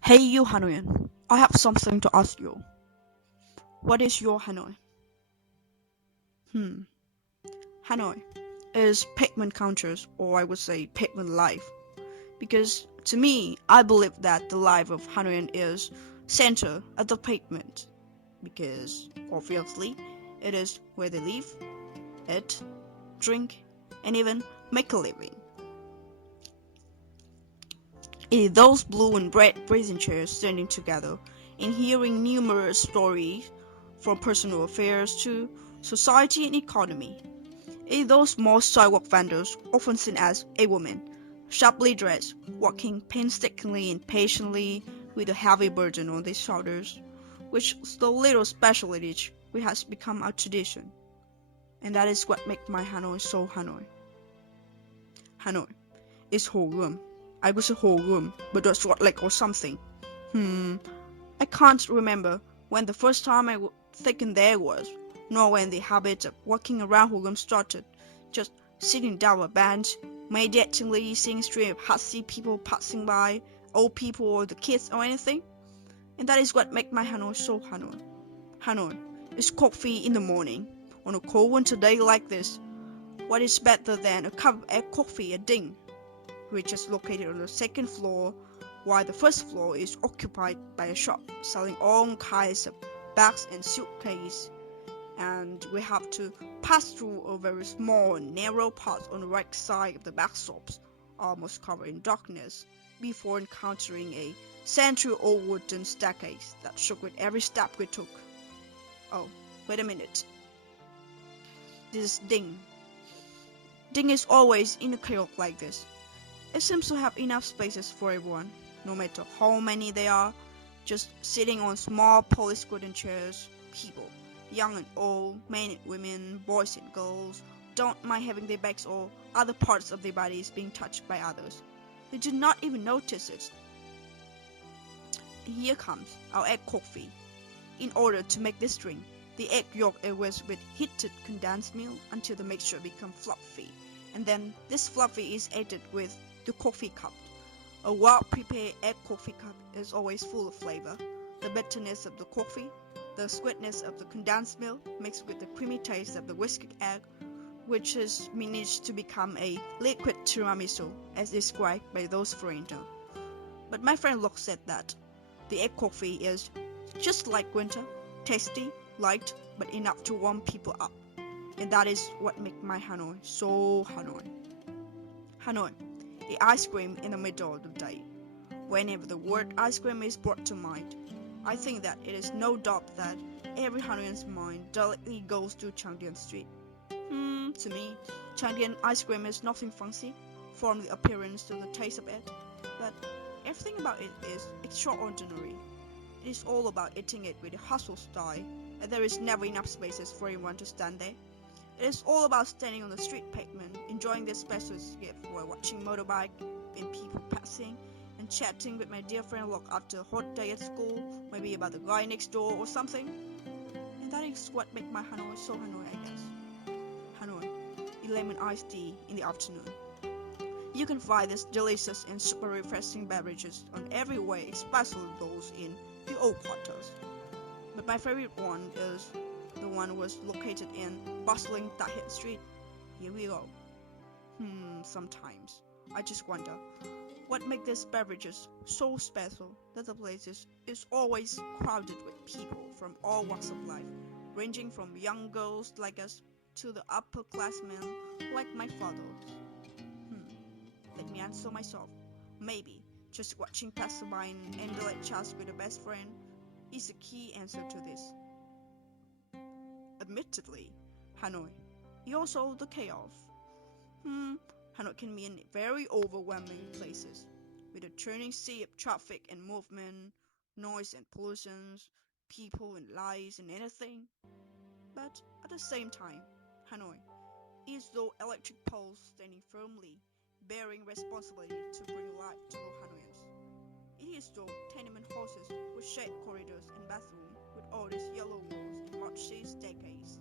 Hey you Hanoian, I have something to ask you. What is your Hanoi? Hmm. Hanoi is pavement counters, or I would say pavement life. Because to me, I believe that the life of Hanoian is centered at the pavement. Because obviously, it is where they live, eat, drink, and even make a living. It is those blue and red prison chairs standing together and hearing numerous stories from personal affairs to society and economy. It is those small sidewalk vendors, often seen as a woman, sharply dressed, walking painstakingly and patiently with a heavy burden on their shoulders, which is the little specialty which has become a tradition. And that is what makes my Hanoi so Hanoi. Hanoi is whole room. I was a whole room, but that's what like or something. I can't remember when the first time I taken there was, nor when the habit of walking around Hogum started. Just sitting down a bench, meditatingly seeing a stream of hussy people passing by, old people or the kids or anything. And that is what makes my Hanoi so Hanoi. Hanoi is coffee in the morning. On a cold winter day like this, what is better than a cup of egg coffee at Ding, which is located on the second floor, while the first floor is occupied by a shop selling all kinds of bags and suitcases, and we have to pass through a very small and narrow path on the right side of the back shops, almost covered in darkness, before encountering a century-old wooden staircase that shook with every step we took. Oh, wait a minute. This is Ding. Ding is always in a chaos like this. It seems to have enough spaces for everyone, no matter how many they are, just sitting on small polished wooden chairs. People, young and old, men and women, boys and girls, don't mind having their backs or other parts of their bodies being touched by others. They do not even notice it. And here comes our egg coffee. In order to make this drink, the egg yolk is with heated condensed milk until the mixture becomes fluffy, and then this fluffy is added with the coffee cup. A well-prepared egg coffee cup is always full of flavor. The bitterness of the coffee, the sweetness of the condensed milk mixed with the creamy taste of the whisked egg, which has managed to become a liquid tiramisu as described by those foreigners. But my friend Locke said that the egg coffee is just like winter, tasty, light, but enough to warm people up. And that is what makes my Hanoi so Hanoi. Hanoi, the ice cream in the middle of the day. Whenever the word ice cream is brought to mind, I think that it is no doubt that every Hanoian's mind directly goes to Changdian Street. To me, Changdian ice cream is nothing fancy, from the appearance to the taste of it, but everything about it is extraordinary. It is all about eating it with a hustle style, and there is never enough spaces for anyone to stand there. It is all about standing on the street pavement, enjoying this special gift while watching motorbike and people passing, and chatting with my dear friend Locke after a hot day at school, maybe about the guy next door or something. And that is what makes my Hanoi so Hanoi, I guess. Hanoi, a lemon iced tea in the afternoon. You can find these delicious and super refreshing beverages on every way, especially those in the old quarters. But my favorite one is the one was located in bustling Tahit Street. Here we go. Sometimes I just wonder what makes these beverages so special that the place is always crowded with people from all walks of life, ranging from young girls like us to the upperclassmen like my father. Hmm, Let me answer myself. Maybe just watching passerby and the light chats with a best friend is a key answer to this. Admittedly, Hanoi is also the chaos. Hmm, Hanoi can be in very overwhelming places, with a churning sea of traffic and movement, noise and pollutions, people and lies and anything. But at the same time, Hanoi is those electric poles standing firmly, bearing responsibility to bring light to all Hanoians. It is those tenement houses with shade corridors and bathrooms, with all these yellow walls and arched staircases